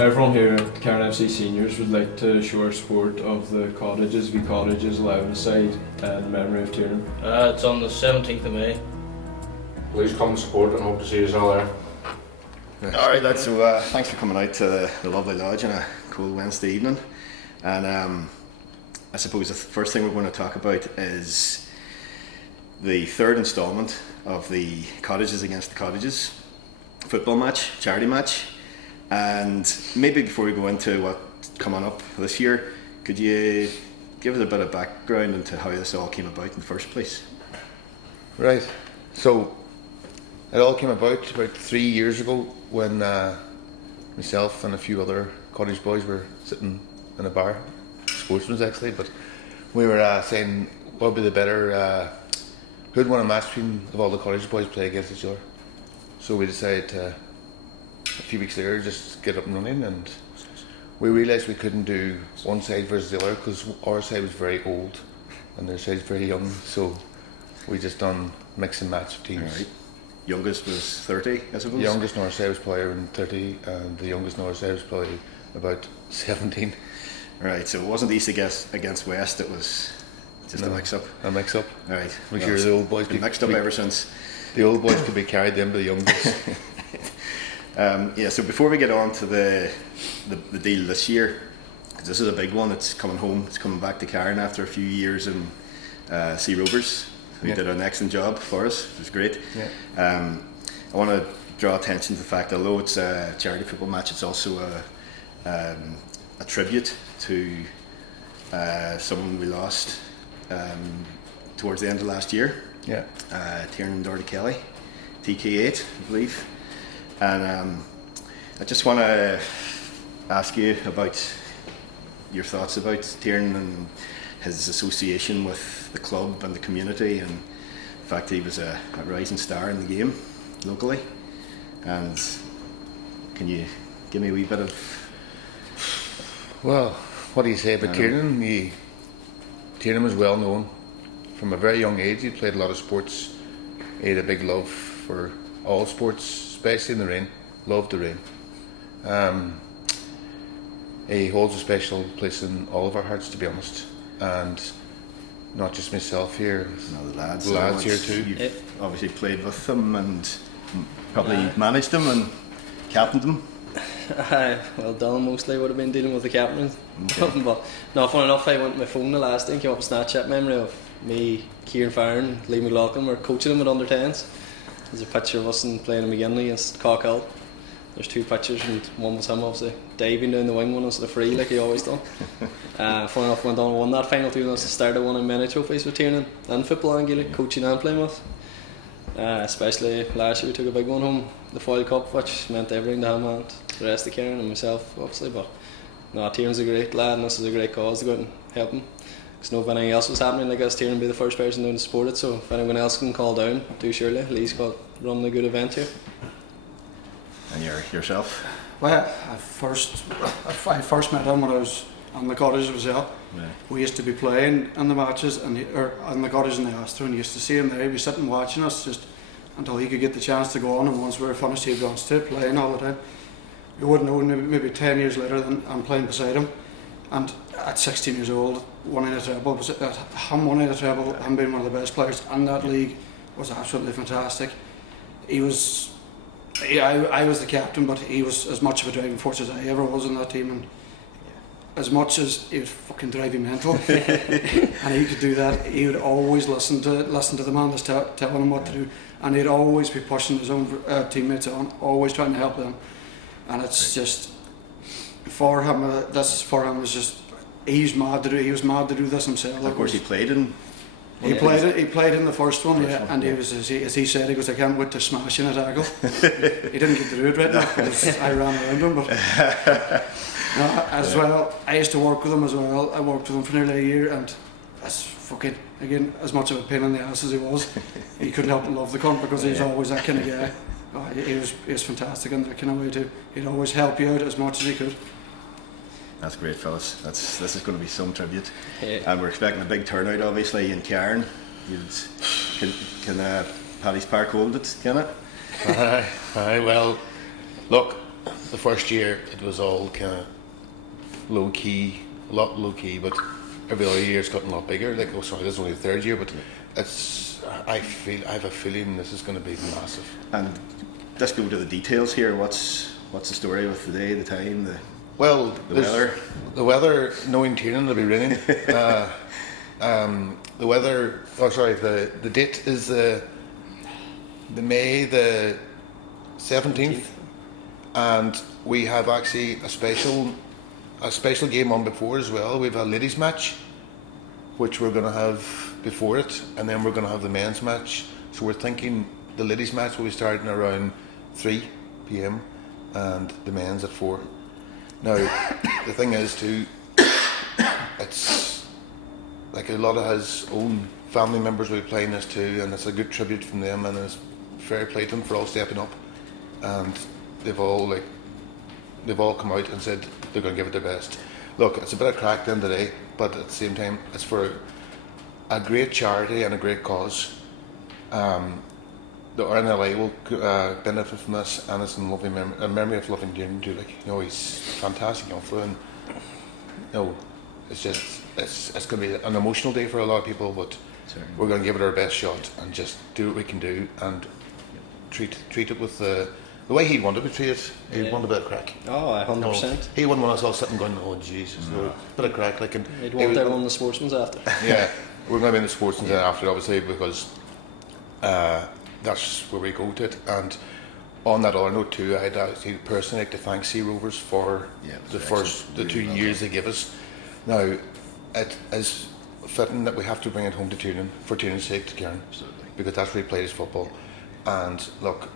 Everyone here at Carndonagh FC Seniors would like to show our support of the Cottages v Cottages 11-a-side in memory of Tiernan. It's on the 17th of May. Please come support and hope to see you all there. Alright lads, so thanks for coming out to the lovely lodge on a cool Wednesday evening. And I suppose the first thing we're going to talk about is the third instalment of the Cottages against the Cottages football match, charity match. And maybe before we go into what's coming up this year, could you give us a bit of background into how this all came about in the first place? Right, so it all came about 3 years ago when myself and a few other cottage boys were sitting in a bar, sportsman's actually, but we were saying what would be the better, who'd won a match between of all the cottage boys play against each other. So we decided to, a few weeks later, just get up and running, and we realised we couldn't do one side versus the other because our side was very old and their side was very young, so we just done mix and match of teams. Right. Youngest was 30, I suppose? The youngest in our side was probably around 30 and the youngest in our side was probably about 17. Right, so it wasn't East against West, it was just a mix-up? A mix-up. Right. Make sure the old boys been mixed up ever since. The old boys could be carried in by the young boys. So before we get on to the deal this year, because this is a big one, it's coming home, it's coming back to Carn after a few years in Sea Rovers, who did an excellent job for us, which was great. I want to draw attention to the fact that although it's a charity football match, it's also a tribute to someone we lost towards the end of last year. Tiernan Doherty Kelly, TK8 I believe. And I just want to ask you about your thoughts about Tiernan and his association with the club and the community, and the fact that he was a rising star in the game locally. And can you give me a wee bit of... Well, what do you say about Tiernan? Tiernan was well known from a very young age. He played a lot of sports. He had a big love for all sports, especially in the rain. Loved the rain. He holds a special place in all of our hearts, to be honest, and not just myself here. No, the lads here too. You've obviously played with them and probably managed them and captained them. Well, Dylan mostly would have been dealing with the captain. Okay. But no, fun enough, I went on my phone the last day and came up with a Snapchat memory of me, Kieran Farren, Lee McLaughlin were coaching him at under 10s. There's a picture of us and playing him again against Cockhill. There's two pictures, and one was him obviously diving down the wing one instead of free like he always done. Fun enough, went on and won that final too, and that's the start of winning many trophies with Tiernan and football and Gaelic, coaching and playing with. Especially last year we took a big one home, the Foyle Cup, which meant everything to him and the rest of Kieran and myself obviously. But no, Tiernan's a great lad and this is a great cause to go out and help him. Because if anything else was happening, I guess Tiernan would be the first person down to support it, so if anyone else can call down, do surely. Lee's got running a good event here. And yourself? Well, I first met him when I was on the Cottages as well. Yeah. We used to be playing in the matches or on the Cottages in the Astor, and he used to see him there. He'd be sitting watching us just until he could get the chance to go on, and once we were finished he'd go on to playing all the time. You wouldn't know maybe 10 years later then I'm playing beside him, and at 16 years old winning a treble, him winning a treble, him being one of the best players in that league was absolutely fantastic. I was the captain, but he was as much of a driving force as I ever was in that team, and as much as he would fucking drive you mental and he could do that, he would always listen to the man that's telling him what to do, and he'd always be pushing his own teammates on, always trying to help them. And it's just for him, was just he was mad to do this himself. Of course, he played in. He played in the first one, and he was, as he said, he goes, I can't wait to smash in a tackle. He didn't get to do it right now because I ran around him, but as well, I used to work with him as well. I worked with him for nearly a year, and that's fucking, again, as much of a pain in the ass as he was, he couldn't help but love the cunt because he's always that kind of guy. He was fantastic in that kind of way too. He'd always help you out as much as he could. That's great, fellas. This is going to be some tribute, and we're expecting a big turnout, obviously, in Carn. Can Paddy's Park hold it? Can it? Well, look, the first year it was all kind of low key, a lot low key, but every other year it's gotten a lot bigger. Like, oh sorry, this is only the third year, but I have a feeling this is going to be massive. And let's go to the details here. What's the story with the day, the time, the weather? The weather, knowing Tiernan, it'll be raining. The weather. Oh, sorry. The date is the May the 17th, and we have actually a special game on before as well. We have a ladies' match, which we're going to have before it, and then we're going to have the men's match. So we're thinking the ladies' match will be starting around 3 p.m. and the men's at 4. Now, the thing is too, it's like a lot of his own family members will be playing this too, and it's a good tribute from them, and it's fair play to them for all stepping up, and they've all come out and said they're going to give it their best. Look, it's a bit of crack at the end of the day, but at the same time, it's for a great charity and a great cause. The RNLI will benefit from this, and it's in a memory of loving Tiernan too. Like, you know, he's a fantastic young fella, and you know, it's going to be an emotional day for a lot of people, but we're going to give it our best shot and just do what we can do and treat it with the way he wanted to be treated. He wanted a bit of crack. Oh, 100%. He wouldn't want us all sitting going, oh Jesus, no. Bit of crack. Like, and He'd want everyone the sportsman's after. Yeah, we're going to be in the sportsman's after, obviously, because that's where we go to it. And on that other note too, I'd actually personally like to thank Sea Rovers for the 2 years they give us. Now, it is fitting that we have to bring it home to Tiernan for Tiernan's sake, to Karen, because that's where he played his football. And look,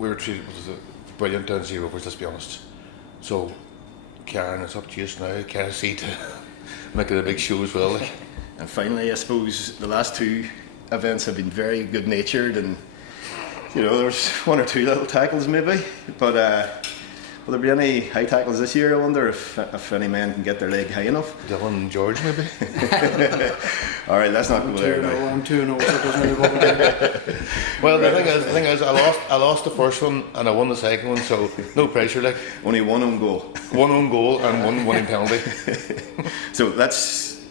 we were treated with brilliant down Sea Rovers, let's be honest. So, Karen, it's up to you now, KFC, to make it a big show as well. Like. And finally, I suppose the last 2 events have been very good natured, and you know, there's 1 or 2 little tackles maybe, but will there be any high tackles this year? I wonder if any men can get their leg high enough. Dylan and George maybe. All right, let's not go there now. I'm 2-0, so it doesn't really bother me. Well, the thing is, I lost the first one and I won the second one, so no pressure. Like, Only 1 own goal. 1 own goal and 1 winning penalty. So let's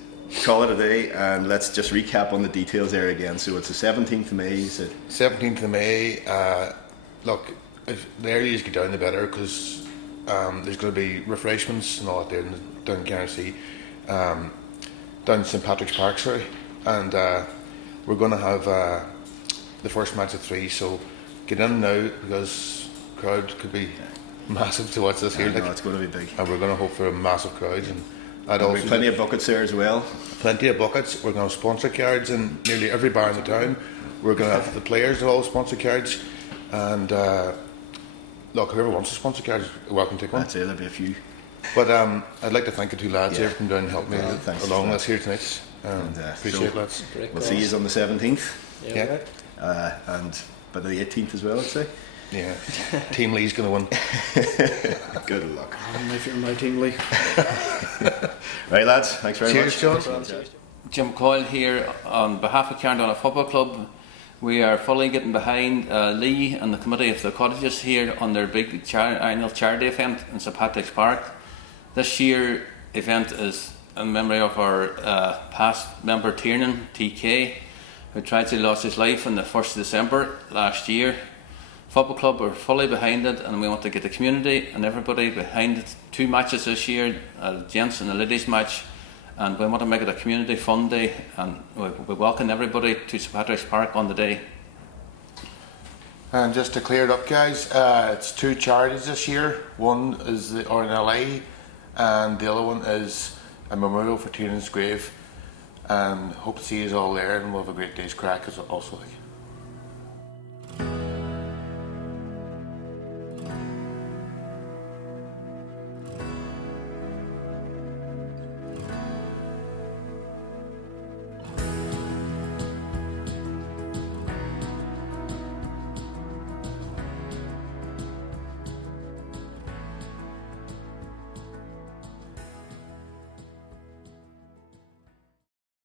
call it a day, and let's just recap on the details there again. So it's the 17th of May, you said? 17th of May. Look, if the earlier you get down, the better, because there's going to be refreshments and all that there down in Carndonagh, down St Patrick's Park, sorry, and we're going to have the first match at 3. So get in now, because the crowd could be massive to watch this here. No, it's going to be big, and we're going to hope for a massive crowd. And there'll be plenty of buckets there as well. Plenty of buckets. We're going to have sponsor cards in nearly every bar in the town. We're going to have the players of all sponsor cards, and look, whoever wants a sponsor card is welcome to take one. I'd say there'll be a few. But I'd like to thank the 2 lads here from down and help me along this here tonight. Appreciate it, lads. We'll see you on the 17th. Yeah. And by the 18th as well, I'd say. Yeah. Team Lee's going to win. Good luck. If you're my team, Lee. Right, lads. Thanks very much. Cheers, John. Jim Coyle here on behalf of Carndonagh Football Club. We are fully getting behind Lee and the committee of the Cottages here on their big annual charity event in St Patrick's Park. This year event is in memory of our past member Tiernan, TK, who tragically lost his life on the 1st of December last year. Football Club are fully behind it, and we want to get the community and everybody behind it. 2 matches this year, a gents and a ladies match, and we want to make it a community fun day, and we welcome everybody to St Patrick's Park on the day. And just to clear it up, guys, it's 2 charities this year. One is the RNLI, and the other one is a memorial for Tiernan's grave. And hope to see you all there, and we'll have a great day's crack as also.